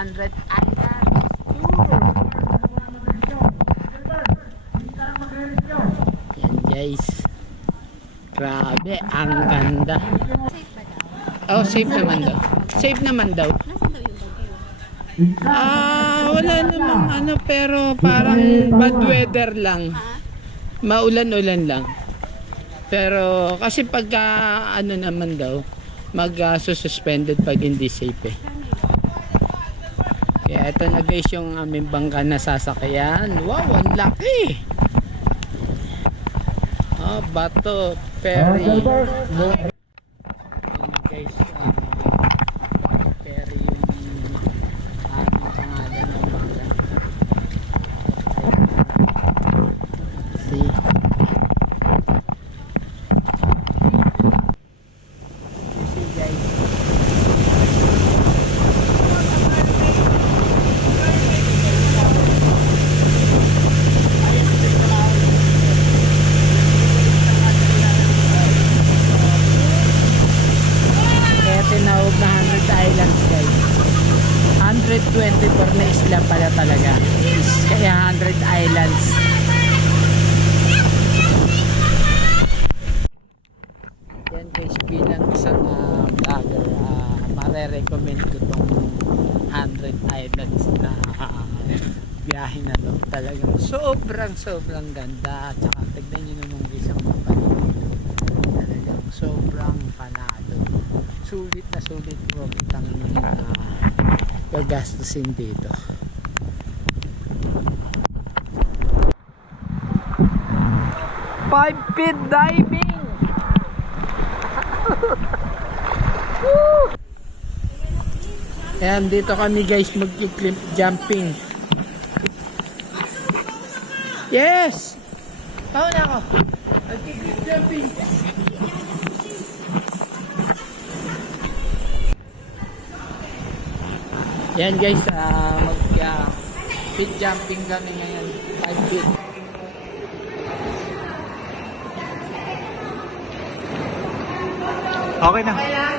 100 Islands Tour. Yan guys. Grabe, ang ganda. Oh, safe naman daw. Safe naman daw. Wala namang ano, pero parang bad weather lang. Maulan-ulan lang. Pero kasi pagka ano naman daw, mag-suspended pag hindi safe eh. Kaya ito na guys yung aming bangka na sasakyan. Wow, ang laki! Oh, bato, ferry. Ayan guys, ferry yung pangalan ng bangka. See? See guys. Tinawag na 100 Islands guys. 124 na isla pala talaga. Kaya 100 Islands. Yan guys, bilang isang vlogger, mare-recommend ko tong 100 Islands na biyahe na to. Talagang sobrang ganda. At saka tignan nyo naman isang mapanood. Talagang sobrang panalo. Sulit po kitang gagastusin dito. Five feet diving. Ayan, dito kami guys mag-cliff jumping. Yes! Tao na ako. Mag-cliff jumping. Yan guys, mag-feet jumping kami ngayon. 5 feet. Okay na. Okay na.